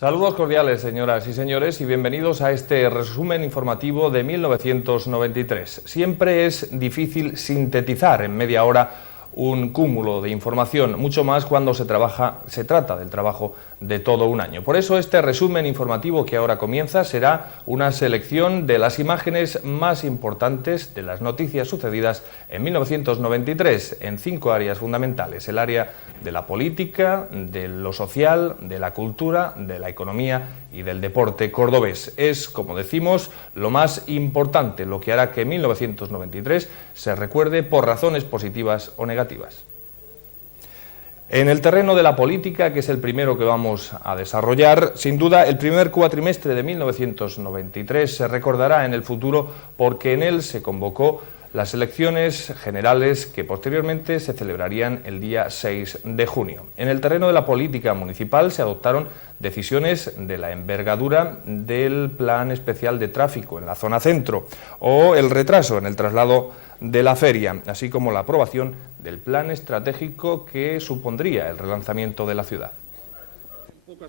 Saludos cordiales, señoras y señores, y bienvenidos a este resumen informativo de 1993. Siempre es difícil sintetizar en media hora un cúmulo de información, mucho más cuando se trata del trabajo de todo un año. Por eso este resumen informativo que ahora comienza será una selección de las imágenes más importantes de las noticias sucedidas en 1993 en 5 áreas fundamentales: el área de la política, de lo social, de la cultura, de la economía y del deporte cordobés. Es, como decimos, lo más importante, lo que hará que 1993 se recuerde por razones positivas o negativas. En el terreno de la política, que es el primero que vamos a desarrollar, sin duda el primer cuatrimestre de 1993 se recordará en el futuro porque en él se convocó las elecciones generales que posteriormente se celebrarían el día 6 de junio. En el terreno de la política municipal se adoptaron decisiones de la envergadura del Plan Especial de Tráfico en la zona centro o el retraso en el traslado de la feria, así como la aprobación del plan estratégico que supondría el relanzamiento de la ciudad.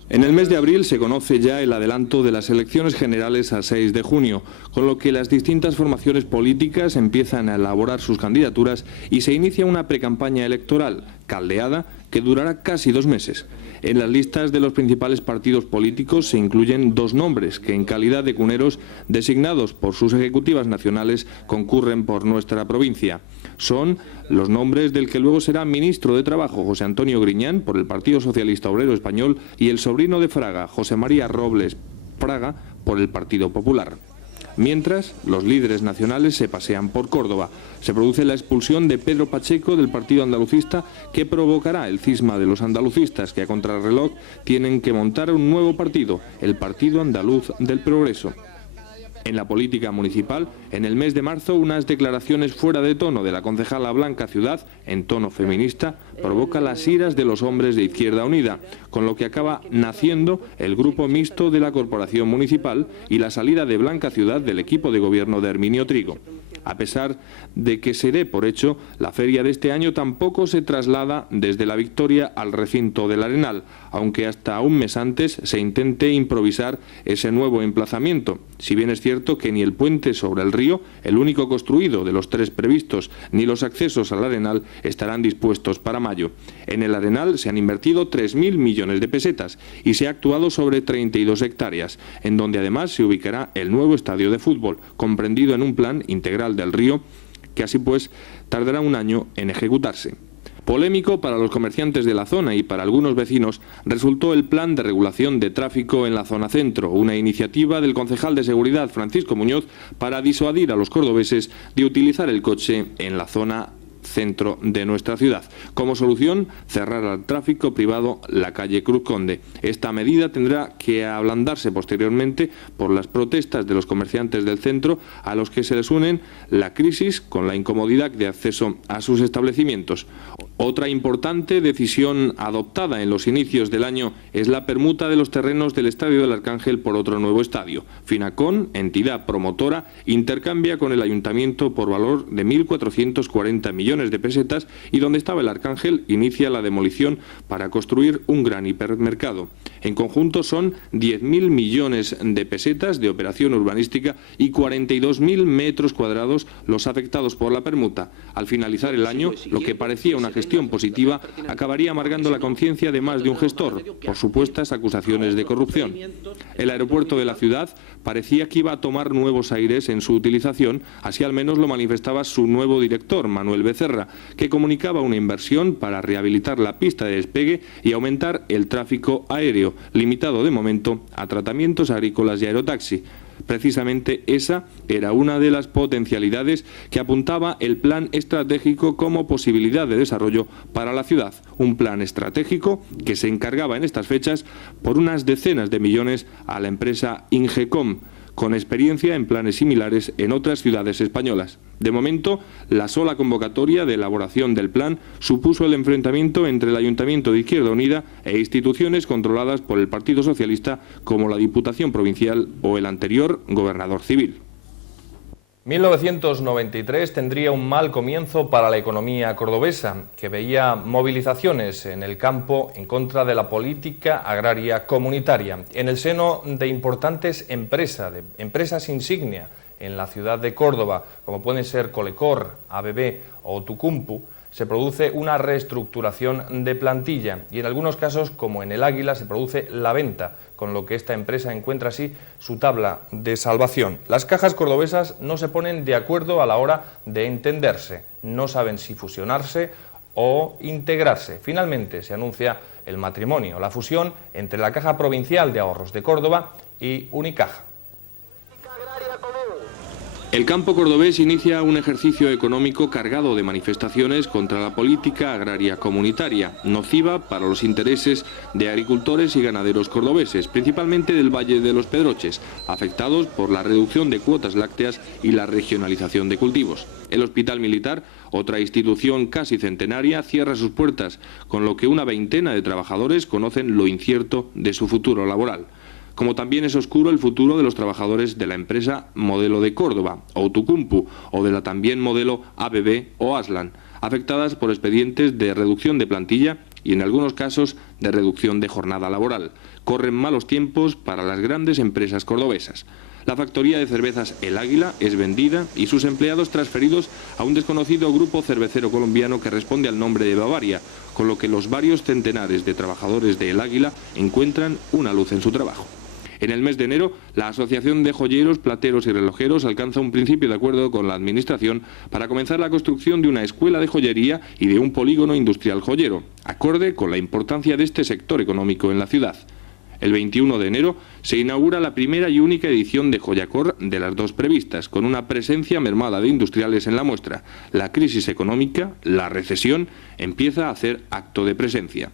En el mes de abril se conoce ya el adelanto de las elecciones generales a 6 de junio, con lo que las distintas formaciones políticas empiezan a elaborar sus candidaturas y se inicia una precampaña electoral caldeada que durará casi 2 meses. En las listas de los principales partidos políticos se incluyen 2 nombres que, en calidad de cuneros designados por sus ejecutivas nacionales, concurren por nuestra provincia. Son los nombres del que luego será ministro de Trabajo, José Antonio Griñán, por el Partido Socialista Obrero Español, y el sobrino de Fraga, José María Robles Fraga, por el Partido Popular. Mientras, los líderes nacionales se pasean por Córdoba. Se produce la expulsión de Pedro Pacheco del Partido Andalucista, que provocará el cisma de los andalucistas, que a contrarreloj tienen que montar un nuevo partido, el Partido Andaluz del Progreso. En la política municipal, en el mes de marzo, unas declaraciones fuera de tono de la concejala Blanca Ciudad, en tono feminista, provoca las iras de los hombres de Izquierda Unida, con lo que acaba naciendo el grupo mixto de la corporación municipal y la salida de Blanca Ciudad del equipo de gobierno de Herminio Trigo. A pesar de que se dé por hecho, la feria de este año tampoco se traslada desde la Victoria al recinto del Arenal, aunque hasta un mes antes se intente improvisar ese nuevo emplazamiento. Si bien es cierto que ni el puente sobre el río, el único construido de los 3 previstos, ni los accesos al Arenal estarán dispuestos para mayo. En el Arenal se han invertido 3.000 millones de pesetas y se ha actuado sobre 32 hectáreas, en donde además se ubicará el nuevo estadio de fútbol, comprendido en un plan integral del río, que así pues tardará un año en ejecutarse. Polémico para los comerciantes de la zona y para algunos vecinos resultó el plan de regulación de tráfico en la zona centro, una iniciativa del concejal de Seguridad Francisco Muñoz para disuadir a los cordobeses de utilizar el coche en la zona centro de nuestra ciudad. Como solución, cerrar al tráfico privado la calle Cruz Conde. Esta medida tendrá que ablandarse posteriormente por las protestas de los comerciantes del centro, a los que se les unen la crisis con la incomodidad de acceso a sus establecimientos. Otra importante decisión adoptada en los inicios del año es la permuta de los terrenos del Estadio del Arcángel por otro nuevo estadio. Finacón, entidad promotora, intercambia con el Ayuntamiento por valor de 1.440 millones de pesetas y donde estaba el Arcángel inicia la demolición para construir un gran hipermercado. En conjunto son 10.000 millones de pesetas de operación urbanística y 42.000 metros cuadrados los afectados por la permuta. Al finalizar el año, lo que parecía una gestión positiva acabaría amargando la conciencia de más de un gestor por supuestas acusaciones de corrupción. El aeropuerto de la ciudad parecía que iba a tomar nuevos aires en su utilización, así al menos lo manifestaba su nuevo director, Manuel Becerra, que comunicaba una inversión para rehabilitar la pista de despegue y aumentar el tráfico aéreo, limitado de momento a tratamientos agrícolas y aerotaxi. Precisamente esa era una de las potencialidades que apuntaba el plan estratégico como posibilidad de desarrollo para la ciudad. Un plan estratégico que se encargaba en estas fechas por unas decenas de millones a la empresa Ingecom, con experiencia en planes similares en otras ciudades españolas. De momento, la sola convocatoria de elaboración del plan supuso el enfrentamiento entre el Ayuntamiento de Izquierda Unida e instituciones controladas por el Partido Socialista como la Diputación Provincial o el anterior gobernador civil. 1993 tendría un mal comienzo para la economía cordobesa, que veía movilizaciones en el campo en contra de la política agraria comunitaria, en el seno de importantes empresas insignia en la ciudad de Córdoba, como pueden ser Colecor, ABB o Tucumpu. Se produce una reestructuración de plantilla y en algunos casos, como en el Águila, se produce la venta, con lo que esta empresa encuentra así su tabla de salvación. Las cajas cordobesas no se ponen de acuerdo a la hora de entenderse, no saben si fusionarse o integrarse. Finalmente se anuncia el matrimonio, la fusión entre la Caja Provincial de Ahorros de Córdoba y Unicaja. El campo cordobés inicia un ejercicio económico cargado de manifestaciones contra la política agraria comunitaria, nociva para los intereses de agricultores y ganaderos cordobeses, principalmente del Valle de los Pedroches, afectados por la reducción de cuotas lácteas y la regionalización de cultivos. El Hospital Militar, otra institución casi centenaria, cierra sus puertas, con lo que una veintena de trabajadores conocen lo incierto de su futuro laboral. Como también es oscuro el futuro de los trabajadores de la empresa Modelo de Córdoba, o Tucumpu, o de la también modelo ABB o Aslan, afectadas por expedientes de reducción de plantilla y en algunos casos de reducción de jornada laboral. Corren malos tiempos para las grandes empresas cordobesas. La factoría de cervezas El Águila es vendida y sus empleados transferidos a un desconocido grupo cervecero colombiano que responde al nombre de Bavaria, con lo que los varios centenares de trabajadores de El Águila encuentran una luz en su trabajo. En el mes de enero, la Asociación de Joyeros, Plateros y Relojeros alcanza un principio de acuerdo con la Administración para comenzar la construcción de una escuela de joyería y de un polígono industrial joyero, acorde con la importancia de este sector económico en la ciudad. El 21 de enero se inaugura la primera y única edición de Joyacor de las dos previstas, con una presencia mermada de industriales en la muestra. La crisis económica, la recesión, empieza a hacer acto de presencia.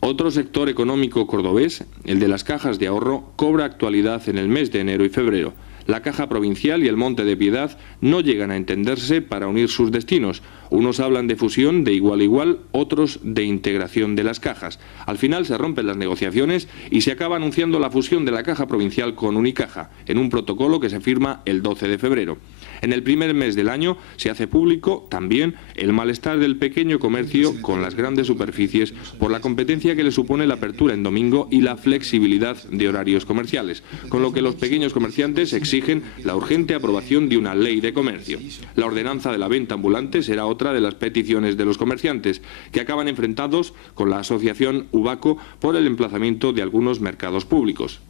Otro sector económico cordobés, el de las cajas de ahorro, cobra actualidad en el mes de enero y febrero. La Caja Provincial y el Monte de Piedad no llegan a entenderse para unir sus destinos. Unos hablan de fusión de igual a igual, otros de integración de las cajas. Al final se rompen las negociaciones y se acaba anunciando la fusión de la Caja Provincial con Unicaja, en un protocolo que se firma el 12 de febrero. En el primer mes del año se hace público también el malestar del pequeño comercio con las grandes superficies por la competencia que le supone la apertura en domingo y la flexibilidad de horarios comerciales, con lo que los pequeños comerciantes exigen la urgente aprobación de una ley de comercio. La ordenanza de la venta ambulante será otra de las peticiones de los comerciantes, que acaban enfrentados con la asociación Ubaco por el emplazamiento de algunos mercados públicos.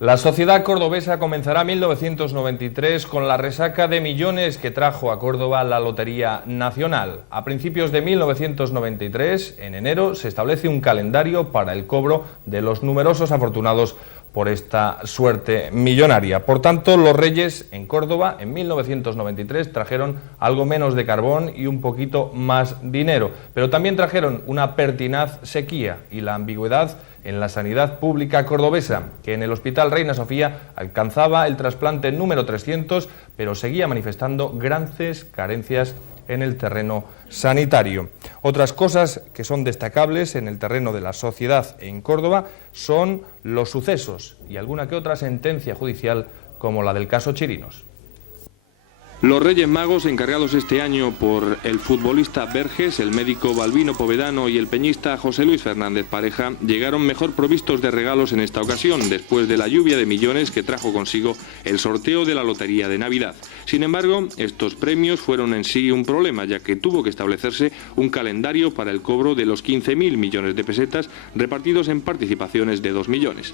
La sociedad cordobesa comenzará 1993 con la resaca de millones que trajo a Córdoba la Lotería Nacional. A principios de 1993, en enero, se establece un calendario para el cobro de los numerosos afortunados por esta suerte millonaria. Por tanto, los Reyes en Córdoba en 1993 trajeron algo menos de carbón y un poquito más dinero, pero también trajeron una pertinaz sequía y la ambigüedad en la sanidad pública cordobesa, que en el Hospital Reina Sofía alcanzaba el trasplante número 300, pero seguía manifestando grandes carencias en el terreno sanitario. Otras cosas que son destacables en el terreno de la sociedad en Córdoba son los sucesos y alguna que otra sentencia judicial como la del caso Chirinos. Los Reyes Magos, encargados este año por el futbolista Verges, el médico Balbino Povedano y el peñista José Luis Fernández Pareja, llegaron mejor provistos de regalos en esta ocasión, después de la lluvia de millones que trajo consigo el sorteo de la Lotería de Navidad. Sin embargo, estos premios fueron en sí un problema, ya que tuvo que establecerse un calendario para el cobro de los 15.000 millones de pesetas repartidos en participaciones de 2 millones.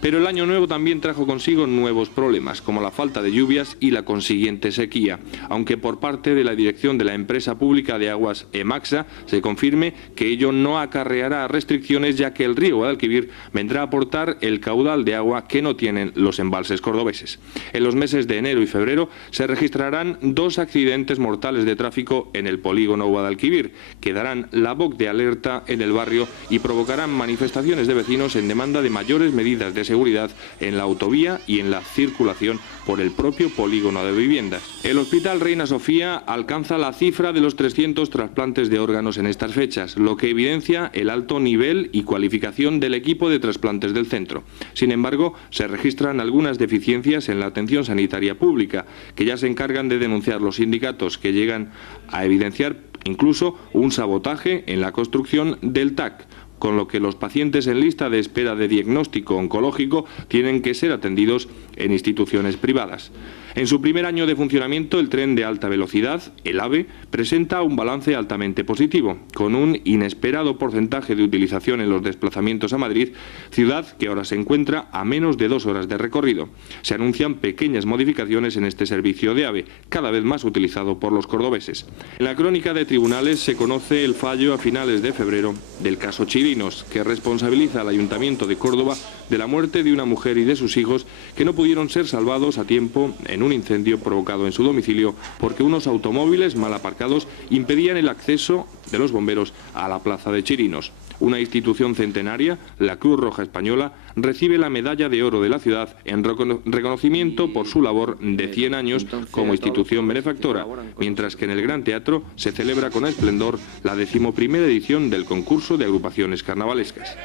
Pero el año nuevo también trajo consigo nuevos problemas, como la falta de lluvias y la consiguiente sequía, aunque por parte de la dirección de la empresa pública de aguas EMAXA se confirme que ello no acarreará restricciones, ya que el río Guadalquivir vendrá a aportar el caudal de agua que no tienen los embalses cordobeses. En los meses de enero y febrero se registrarán 2 accidentes mortales de tráfico en el polígono Guadalquivir, que darán la voz de alerta en el barrio y provocarán manifestaciones de vecinos en demanda de mayores medidas de seguridad seguridad en la autovía y en la circulación por el propio polígono de viviendas. El Hospital Reina Sofía alcanza la cifra de los 300 trasplantes de órganos en estas fechas, lo que evidencia el alto nivel y cualificación del equipo de trasplantes del centro. Sin embargo, se registran algunas deficiencias en la atención sanitaria pública, que ya se encargan de denunciar los sindicatos, que llegan a evidenciar incluso un sabotaje en la construcción del TAC, con lo que los pacientes en lista de espera de diagnóstico oncológico tienen que ser atendidos en instituciones privadas. En su primer año de funcionamiento, el tren de alta velocidad, el AVE, presenta un balance altamente positivo, con un inesperado porcentaje de utilización en los desplazamientos a Madrid, ciudad que ahora se encuentra a menos de 2 horas de recorrido. Se anuncian pequeñas modificaciones en este servicio de AVE, cada vez más utilizado por los cordobeses. En la crónica de tribunales se conoce el fallo a finales de febrero del caso Chirinos, que responsabiliza al Ayuntamiento de Córdoba de la muerte de una mujer y de sus hijos que no pudieron ser salvados a tiempo en un incendio provocado en su domicilio porque unos automóviles mal aparcados impedían el acceso de los bomberos a la plaza de Chirinos. Una institución centenaria, la Cruz Roja Española, recibe la medalla de oro de la ciudad en reconocimiento por su labor de 100 años como institución benefactora, mientras que en el Gran Teatro se celebra con esplendor la 11ª edición del concurso de agrupaciones carnavalescas.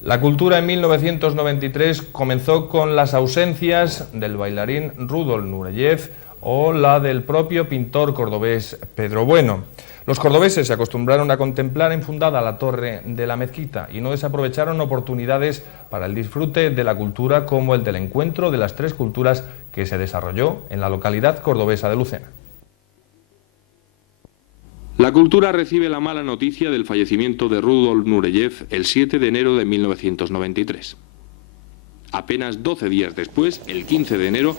La cultura en 1993 comenzó con las ausencias del bailarín Rudolf Nureyev o la del propio pintor cordobés Pedro Bueno. Los cordobeses se acostumbraron a contemplar enfundada la torre de la mezquita y no desaprovecharon oportunidades para el disfrute de la cultura como el del encuentro de las 3 culturas que se desarrolló en la localidad cordobesa de Lucena. La cultura recibe la mala noticia del fallecimiento de Rudolf Nureyev el 7 de enero de 1993. Apenas 12 días después, el 15 de enero,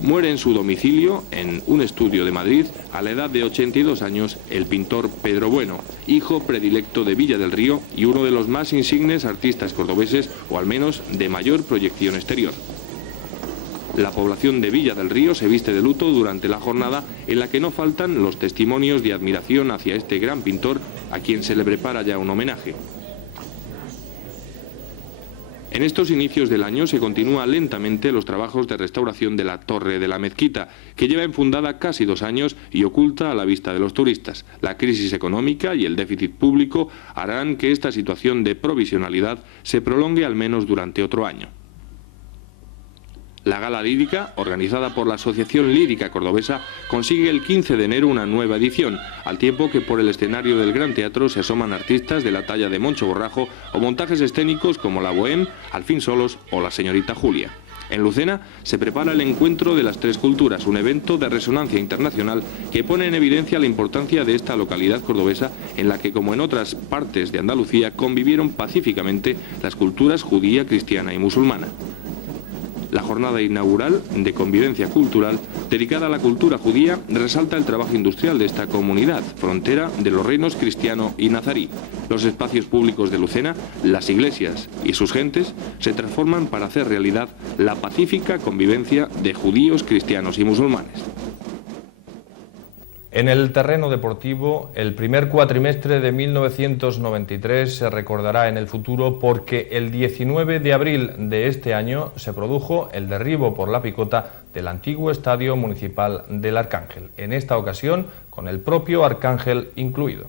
muere en su domicilio, en un estudio de Madrid, a la edad de 82 años, el pintor Pedro Bueno, hijo predilecto de Villa del Río y uno de los más insignes artistas cordobeses, o al menos de mayor proyección exterior. La población de Villa del Río se viste de luto durante la jornada en la que no faltan los testimonios de admiración hacia este gran pintor, a quien se le prepara ya un homenaje. En estos inicios del año se continúan lentamente los trabajos de restauración de la torre de la mezquita, que lleva enfundada casi 2 años y oculta a la vista de los turistas. La crisis económica y el déficit público harán que esta situación de provisionalidad se prolongue al menos durante otro año. La gala lírica, organizada por la Asociación Lírica Cordobesa, consigue el 15 de enero una nueva edición, al tiempo que por el escenario del Gran Teatro se asoman artistas de la talla de Moncho Borrajo o montajes escénicos como La Bohème, Al fin solos o La señorita Julia. En Lucena se prepara el encuentro de las 3 culturas, un evento de resonancia internacional que pone en evidencia la importancia de esta localidad cordobesa en la que, como en otras partes de Andalucía, convivieron pacíficamente las culturas judía, cristiana y musulmana. La jornada inaugural de convivencia cultural, dedicada a la cultura judía, resalta el trabajo industrial de esta comunidad, frontera de los reinos cristiano y nazarí. Los espacios públicos de Lucena, las iglesias y sus gentes se transforman para hacer realidad la pacífica convivencia de judíos, cristianos y musulmanes. En el terreno deportivo, el primer cuatrimestre de 1993 se recordará en el futuro porque el 19 de abril de este año se produjo el derribo por la picota del antiguo Estadio Municipal del Arcángel, en esta ocasión con el propio Arcángel incluido.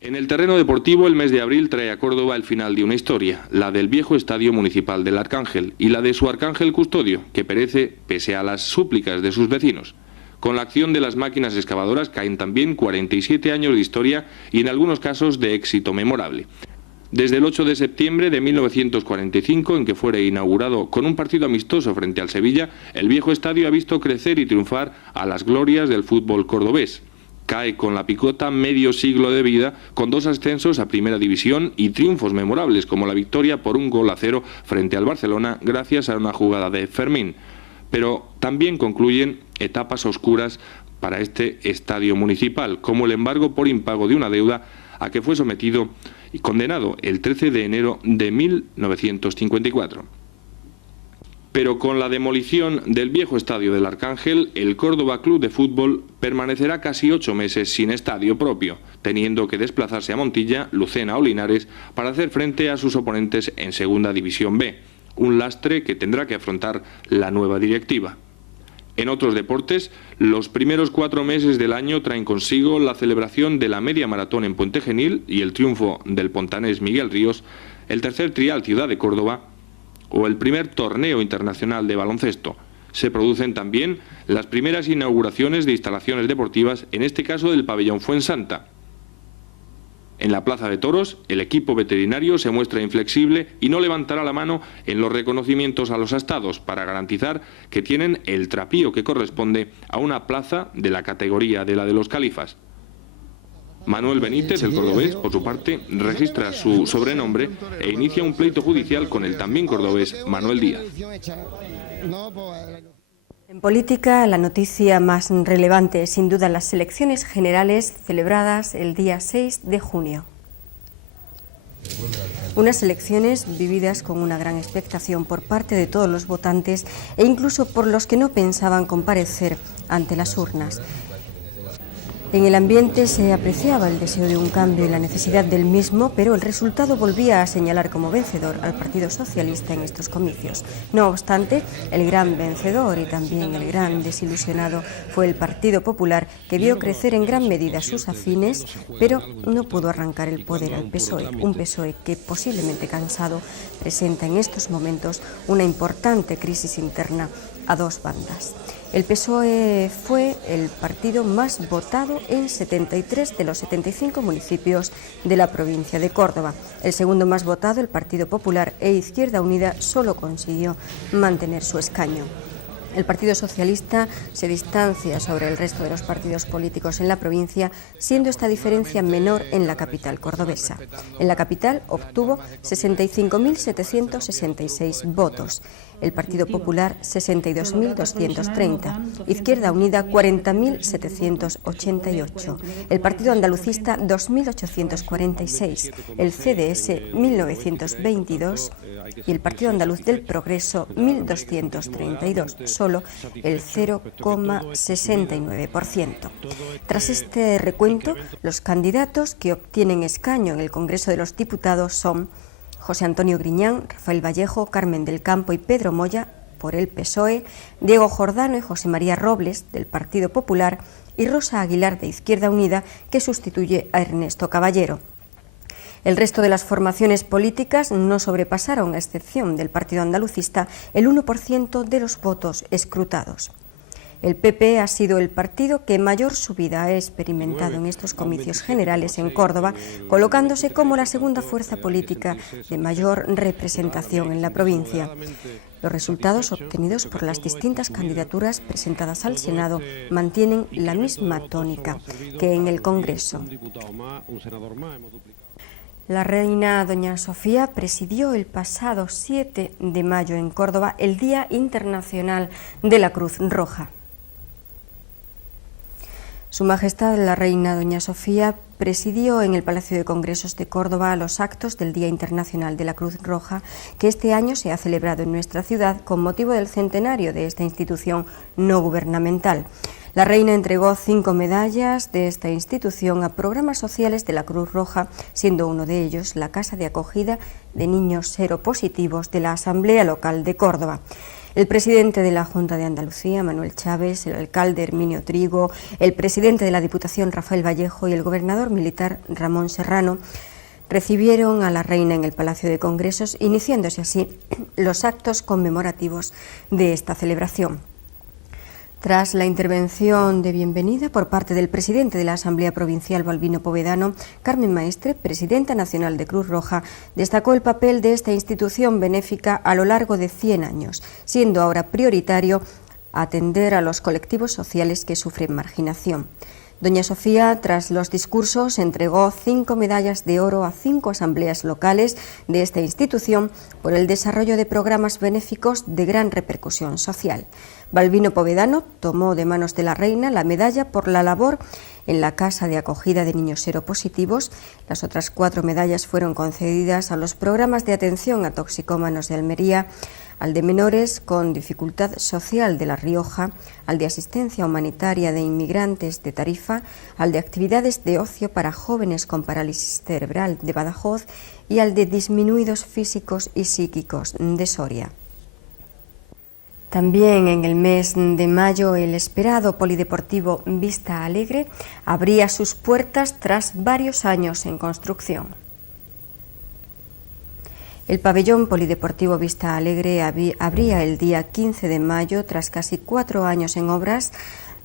En el terreno deportivo, el mes de abril trae a Córdoba el final de una historia, la del viejo Estadio Municipal del Arcángel y la de su Arcángel custodio, que perece pese a las súplicas de sus vecinos. Con la acción de las máquinas excavadoras caen también 47 años de historia y en algunos casos de éxito memorable. Desde el 8 de septiembre de 1945, en que fuera inaugurado con un partido amistoso frente al Sevilla, el viejo estadio ha visto crecer y triunfar a las glorias del fútbol cordobés. Cae con la picota medio siglo de vida, con 2 ascensos a Primera División y triunfos memorables como la victoria por 1-0 frente al Barcelona gracias a una jugada de Fermín. Pero también concluyen etapas oscuras para este estadio municipal, como el embargo por impago de una deuda a que fue sometido y condenado el 13 de enero de 1954. Pero con la demolición del viejo estadio del Arcángel, el Córdoba Club de Fútbol permanecerá casi 8 meses sin estadio propio, teniendo que desplazarse a Montilla, Lucena o Linares para hacer frente a sus oponentes en Segunda División B, un lastre que tendrá que afrontar la nueva directiva. En otros deportes, los primeros 4 meses del año traen consigo la celebración de la media maratón en Puente Genil y el triunfo del pontanés Miguel Ríos, el tercer trial Ciudad de Córdoba o el primer torneo internacional de baloncesto. Se producen también las primeras inauguraciones de instalaciones deportivas, en este caso del pabellón Fuensanta. En la Plaza de Toros, el equipo veterinario se muestra inflexible y no levantará la mano en los reconocimientos a los astados para garantizar que tienen el trapío que corresponde a una plaza de la categoría de la de los califas. Manuel Benítez, el cordobés, por su parte, registra su sobrenombre e inicia un pleito judicial con el también cordobés Manuel Díaz. En política, la noticia más relevante es sin duda las elecciones generales celebradas el día 6 de junio. Unas elecciones vividas con una gran expectación por parte de todos los votantes e incluso por los que no pensaban comparecer ante las urnas. En el ambiente se apreciaba el deseo de un cambio y la necesidad del mismo, pero el resultado volvía a señalar como vencedor al Partido Socialista en estos comicios. No obstante, el gran vencedor y también el gran desilusionado fue el Partido Popular, que vio crecer en gran medida sus afines, pero no pudo arrancar el poder al PSOE, un PSOE que, posiblemente cansado, presenta en estos momentos una importante crisis interna a dos bandas. El PSOE fue el partido más votado en 73 de los 75 municipios de la provincia de Córdoba. El segundo más votado, el Partido Popular e Izquierda Unida, solo consiguió mantener su escaño. El Partido Socialista se distancia sobre el resto de los partidos políticos en la provincia, siendo esta diferencia menor en la capital cordobesa. En la capital obtuvo 65.766 votos. El Partido Popular 62.230, Izquierda Unida 40.788, el Partido Andalucista 2.846, el CDS 1.922 y el Partido Andaluz del Progreso 1.232, solo el 0,69%. Tras este recuento, los candidatos que obtienen escaño en el Congreso de los Diputados son José Antonio Griñán, Rafael Vallejo, Carmen del Campo y Pedro Moya, por el PSOE, Diego Jordano y José María Robles, del Partido Popular, y Rosa Aguilar, de Izquierda Unida, que sustituye a Ernesto Caballero. El resto de las formaciones políticas no sobrepasaron, a excepción del Partido Andalucista, el 1% de los votos escrutados. El PP ha sido el partido que mayor subida ha experimentado en estos comicios generales en Córdoba, colocándose como la segunda fuerza política de mayor representación en la provincia. Los resultados obtenidos por las distintas candidaturas presentadas al Senado mantienen la misma tónica que en el Congreso. La reina doña Sofía presidió el pasado 7 de mayo en Córdoba el Día Internacional de la Cruz Roja. Su Majestad la Reina doña Sofía presidió en el Palacio de Congresos de Córdoba los actos del Día Internacional de la Cruz Roja, que este año se ha celebrado en nuestra ciudad con motivo del centenario de esta institución no gubernamental. La reina entregó 5 medallas de esta institución a programas sociales de la Cruz Roja, siendo uno de ellos la Casa de Acogida de Niños Seropositivos de la Asamblea Local de Córdoba. El presidente de la Junta de Andalucía, Manuel Chávez, el alcalde Herminio Trigo, el presidente de la Diputación, Rafael Vallejo, y el gobernador militar, Ramón Serrano, recibieron a la reina en el Palacio de Congresos, iniciándose así los actos conmemorativos de esta celebración. Tras la intervención de bienvenida por parte del presidente de la Asamblea Provincial, Balbino Povedano, Carmen Maestre, presidenta nacional de Cruz Roja, destacó el papel de esta institución benéfica a lo largo de 100 años, siendo ahora prioritario atender a los colectivos sociales que sufren marginación. Doña Sofía, tras los discursos, entregó 5 medallas de oro a 5 asambleas locales de esta institución por el desarrollo de programas benéficos de gran repercusión social. Balbino Povedano tomó de manos de la reina la medalla por la labor en la Casa de Acogida de Niños Seropositivos. Las otras 4 medallas fueron concedidas a los programas de atención a toxicómanos de Almería, al de menores con dificultad social de La Rioja, al de asistencia humanitaria de inmigrantes de Tarifa, al de actividades de ocio para jóvenes con parálisis cerebral de Badajoz y al de disminuidos físicos y psíquicos de Soria. También en el mes de mayo el esperado polideportivo Vista Alegre abría sus puertas tras varios años en construcción. El pabellón polideportivo Vista Alegre abría el día 15 de mayo tras casi 4 años en obras,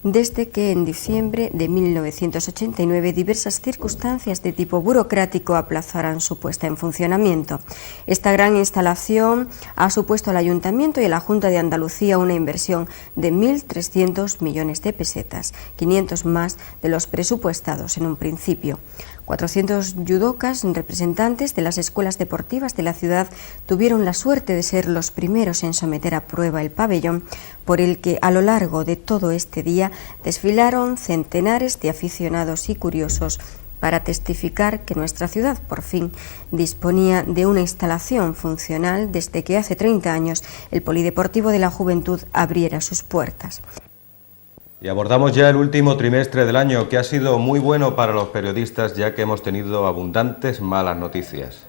desde que en diciembre de 1989 diversas circunstancias de tipo burocrático aplazaran su puesta en funcionamiento. Esta gran instalación ha supuesto al Ayuntamiento y a la Junta de Andalucía una inversión de 1.300 millones de pesetas, 500 más de los presupuestados en un principio. 400 judocas, representantes de las escuelas deportivas de la ciudad, tuvieron la suerte de ser los primeros en someter a prueba el pabellón, por el que a lo largo de todo este día desfilaron centenares de aficionados y curiosos para testificar que nuestra ciudad por fin disponía de una instalación funcional desde que hace 30 años el Polideportivo de la Juventud abriera sus puertas. Y abordamos ya el último trimestre del año, que ha sido muy bueno para los periodistas, ya que hemos tenido abundantes malas noticias.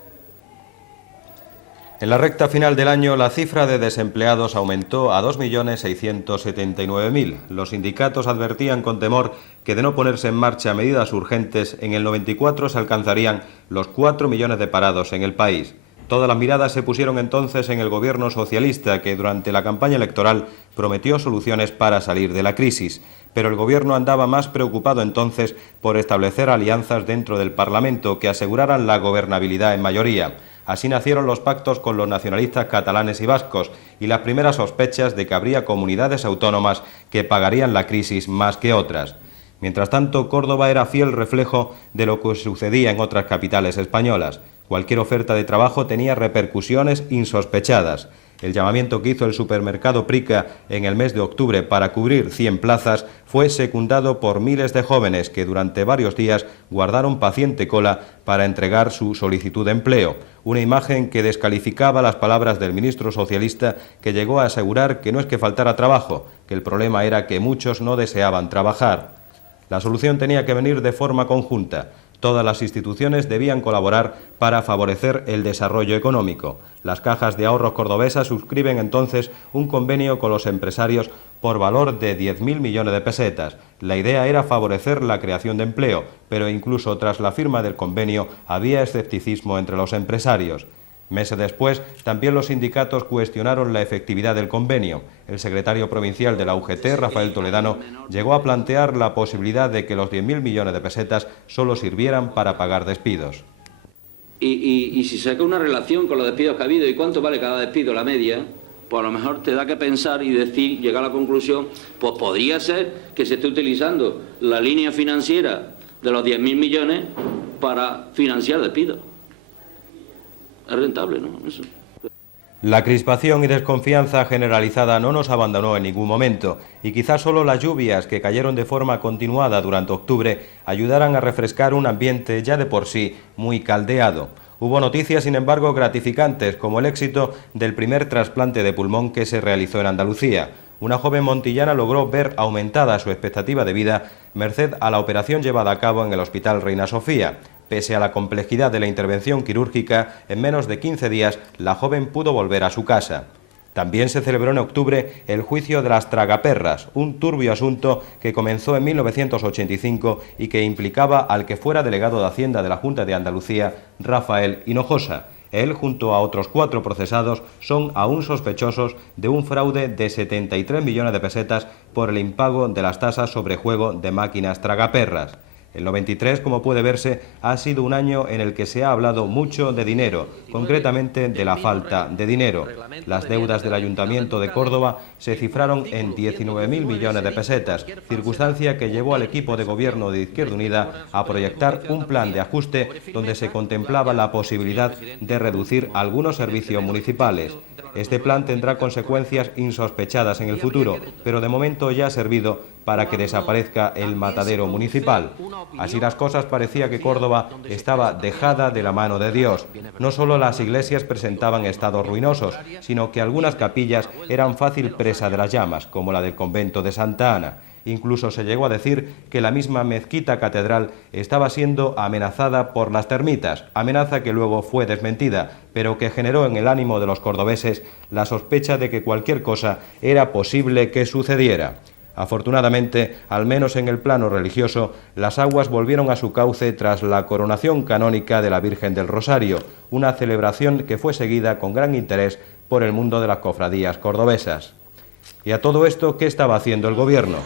En la recta final del año, la cifra de desempleados aumentó a 2.679.000. Los sindicatos advertían con temor que de no ponerse en marcha medidas urgentes, en el 94 se alcanzarían los 4 millones de parados en el país. Todas las miradas se pusieron entonces en el gobierno socialista, que durante la campaña electoral prometió soluciones para salir de la crisis. Pero el gobierno andaba más preocupado entonces por establecer alianzas dentro del Parlamento que aseguraran la gobernabilidad en mayoría. Así nacieron los pactos con los nacionalistas catalanes y vascos y las primeras sospechas de que habría comunidades autónomas que pagarían la crisis más que otras. Mientras tanto, Córdoba era fiel reflejo de lo que sucedía en otras capitales españolas. Cualquier oferta de trabajo tenía repercusiones insospechadas. El llamamiento que hizo el supermercado Prica en el mes de octubre para cubrir 100 plazas fue secundado por miles de jóvenes que durante varios días guardaron paciente cola para entregar su solicitud de empleo. Una imagen que descalificaba las palabras del ministro socialista, que llegó a asegurar que no es que faltara trabajo, que el problema era que muchos no deseaban trabajar. La solución tenía que venir de forma conjunta. Todas las instituciones debían colaborar para favorecer el desarrollo económico. Las cajas de ahorros cordobesas suscriben entonces un convenio con los empresarios por valor de 10.000 millones de pesetas. La idea era favorecer la creación de empleo, pero incluso tras la firma del convenio había escepticismo entre los empresarios. Meses después, también los sindicatos cuestionaron la efectividad del convenio. El secretario provincial de la UGT, Rafael Toledano, llegó a plantear la posibilidad de que los 10.000 millones de pesetas solo sirvieran para pagar despidos. Y si saca una relación con los despidos que ha habido y cuánto vale cada despido, la media, pues a lo mejor te da que pensar y decir, llegar a la conclusión, pues podría ser que se esté utilizando la línea financiera de los 10.000 millones para financiar despidos. Es rentable, ¿no? Eso. La crispación y desconfianza generalizada no nos abandonó en ningún momento, y quizás solo las lluvias que cayeron de forma continuada durante octubre ayudaran a refrescar un ambiente ya de por sí muy caldeado. Hubo noticias, sin embargo, gratificantes, como el éxito del primer trasplante de pulmón que se realizó en Andalucía. Una joven montillana logró ver aumentada su expectativa de vida merced a la operación llevada a cabo en el Hospital Reina Sofía. Pese a la complejidad de la intervención quirúrgica, en menos de 15 días la joven pudo volver a su casa. También se celebró en octubre el juicio de las tragaperras, un turbio asunto que comenzó en 1985 y que implicaba al que fuera delegado de Hacienda de la Junta de Andalucía, Rafael Hinojosa. Él, junto a otros 4 procesados, son aún sospechosos de un fraude de 73 millones de pesetas por el impago de las tasas sobre juego de máquinas tragaperras. El 93, como puede verse, ha sido un año en el que se ha hablado mucho de dinero, concretamente de la falta de dinero. Las deudas del Ayuntamiento de Córdoba se cifraron en 19.000 millones de pesetas, circunstancia que llevó al equipo de gobierno de Izquierda Unida a proyectar un plan de ajuste donde se contemplaba la posibilidad de reducir algunos servicios municipales. Este plan tendrá consecuencias insospechadas en el futuro, pero de momento ya ha servido para que desaparezca el matadero municipal. Así las cosas, parecía que Córdoba estaba dejada de la mano de Dios. No solo las iglesias presentaban estados ruinosos, sino que algunas capillas eran fácil presa de las llamas, como la del convento de Santa Ana. Incluso se llegó a decir que la misma mezquita catedral estaba siendo amenazada por las termitas, amenaza que luego fue desmentida, pero que generó en el ánimo de los cordobeses la sospecha de que cualquier cosa era posible que sucediera. Afortunadamente, al menos en el plano religioso, las aguas volvieron a su cauce tras la coronación canónica de la Virgen del Rosario, una celebración que fue seguida con gran interés por el mundo de las cofradías cordobesas. Y a todo esto, ¿qué estaba haciendo el gobierno?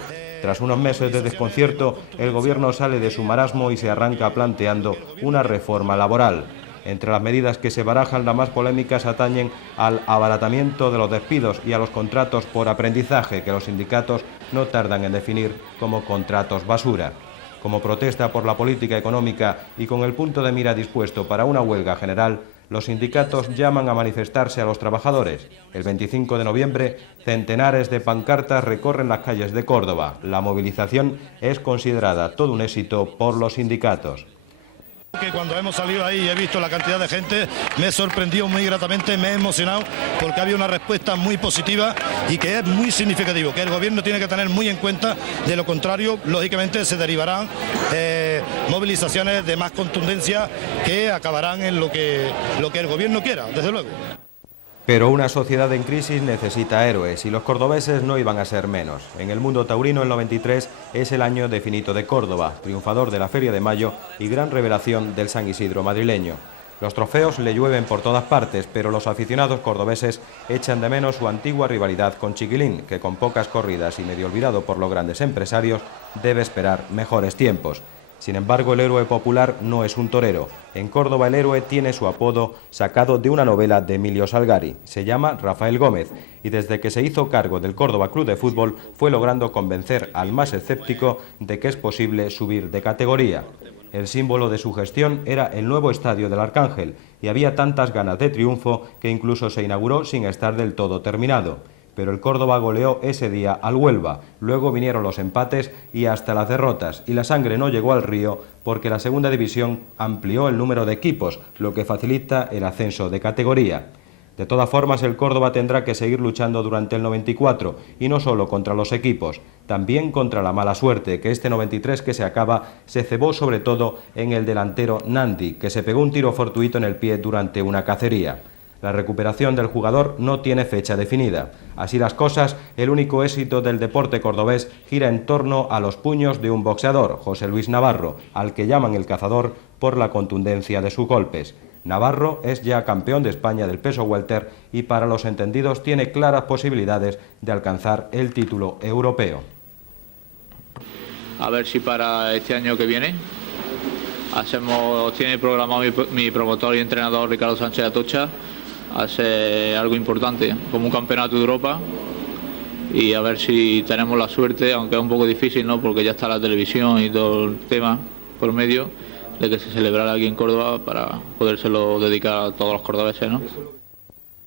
Tras unos meses de desconcierto, el gobierno sale de su marasmo y se arranca planteando una reforma laboral. Entre las medidas que se barajan, las más polémicas atañen al abaratamiento de los despidos y a los contratos por aprendizaje, que los sindicatos no tardan en definir como contratos basura. Como protesta por la política económica y con el punto de mira dispuesto para una huelga general, los sindicatos llaman a manifestarse a los trabajadores. El 25 de noviembre, centenares de pancartas recorren las calles de Córdoba. La movilización es considerada todo un éxito por los sindicatos. Que cuando hemos salido ahí y he visto la cantidad de gente, me he sorprendido muy gratamente, me he emocionado porque había una respuesta muy positiva y que es muy significativo, que el gobierno tiene que tener muy en cuenta. De lo contrario, lógicamente se derivarán movilizaciones de más contundencia que acabarán en lo que el gobierno quiera, desde luego. Pero una sociedad en crisis necesita héroes y los cordobeses no iban a ser menos. En el mundo taurino el 93 es el año de Finito de Córdoba, triunfador de la Feria de Mayo y gran revelación del San Isidro madrileño. Los trofeos le llueven por todas partes, pero los aficionados cordobeses echan de menos su antigua rivalidad con Chiquilín, que con pocas corridas y medio olvidado por los grandes empresarios, debe esperar mejores tiempos. Sin embargo, el héroe popular no es un torero. En Córdoba el héroe tiene su apodo sacado de una novela de Emilio Salgari. Se llama Rafael Gómez y desde que se hizo cargo del Córdoba Club de Fútbol fue logrando convencer al más escéptico de que es posible subir de categoría. El símbolo de su gestión era el nuevo estadio del Arcángel y había tantas ganas de triunfo que incluso se inauguró sin estar del todo terminado. Pero el Córdoba goleó ese día al Huelva, luego vinieron los empates y hasta las derrotas, y la sangre no llegó al río porque la segunda división amplió el número de equipos, lo que facilita el ascenso de categoría. De todas formas, el Córdoba tendrá que seguir luchando durante el 94, y no solo contra los equipos, también contra la mala suerte, que este 93 que se acaba se cebó sobre todo en el delantero Nandi, que se pegó un tiro fortuito en el pie durante una cacería. La recuperación del jugador no tiene fecha definida. Así las cosas, el único éxito del deporte cordobés gira en torno a los puños de un boxeador, José Luis Navarro, al que llaman el cazador por la contundencia de sus golpes. Navarro es ya campeón de España del peso welter y para los entendidos tiene claras posibilidades de alcanzar el título europeo. A ver si para este año que viene tiene programado mi promotor y entrenador Ricardo Sánchez Atocha hace algo importante, como un campeonato de Europa, y a ver si tenemos la suerte, aunque es un poco difícil, ¿no?, porque ya está la televisión y todo el tema por medio, de que se celebrara aquí en Córdoba para podérselo dedicar a todos los cordobeses, ¿no?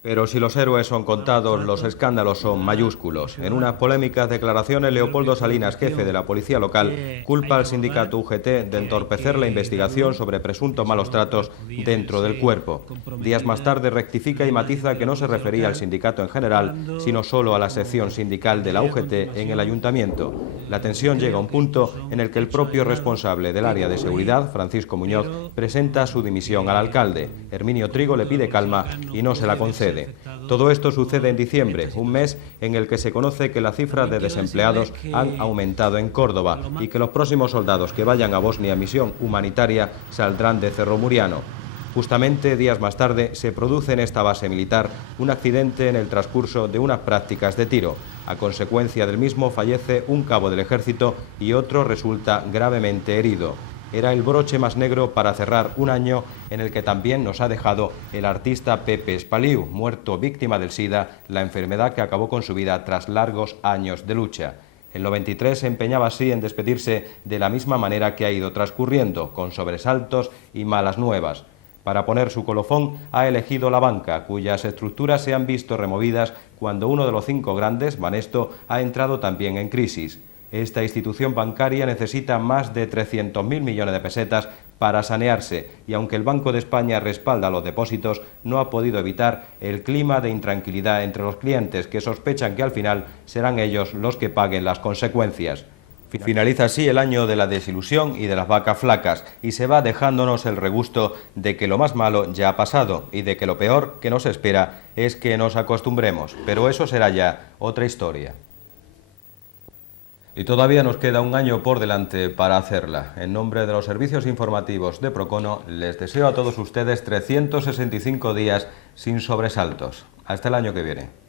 Pero si los héroes son contados, los escándalos son mayúsculos. En unas polémicas declaraciones, Leopoldo Salinas, jefe de la policía local, culpa al sindicato UGT de entorpecer la investigación sobre presuntos malos tratos dentro del cuerpo. Días más tarde rectifica y matiza que no se refería al sindicato en general, sino solo a la sección sindical de la UGT en el ayuntamiento. La tensión llega a un punto en el que el propio responsable del área de seguridad, Francisco Muñoz, presenta su dimisión al alcalde. Herminio Trigo le pide calma y no se la concede. Todo esto sucede en diciembre, un mes en el que se conoce que las cifras de desempleados han aumentado en Córdoba y que los próximos soldados que vayan a Bosnia en misión humanitaria saldrán de Cerro Muriano. Justamente días más tarde se produce en esta base militar un accidente en el transcurso de unas prácticas de tiro. A consecuencia del mismo fallece un cabo del ejército y otro resulta gravemente herido. Era el broche más negro para cerrar un año en el que también nos ha dejado el artista Pepe Espaliu, muerto víctima del SIDA, la enfermedad que acabó con su vida tras largos años de lucha. El 93 se empeñaba así en despedirse de la misma manera que ha ido transcurriendo, con sobresaltos y malas nuevas. Para poner su colofón ha elegido la banca, cuyas estructuras se han visto removidas cuando uno de los 5 grandes, Banesto, ha entrado también en crisis. Esta institución bancaria necesita más de 300.000 millones de pesetas para sanearse y aunque el Banco de España respalda los depósitos, no ha podido evitar el clima de intranquilidad entre los clientes que sospechan que al final serán ellos los que paguen las consecuencias. Finaliza así el año de la desilusión y de las vacas flacas y se va dejándonos el regusto de que lo más malo ya ha pasado y de que lo peor que nos espera es que nos acostumbremos, pero eso será ya otra historia. Y todavía nos queda un año por delante para hacerla. En nombre de los servicios informativos de Procono, les deseo a todos ustedes 365 días sin sobresaltos. Hasta el año que viene.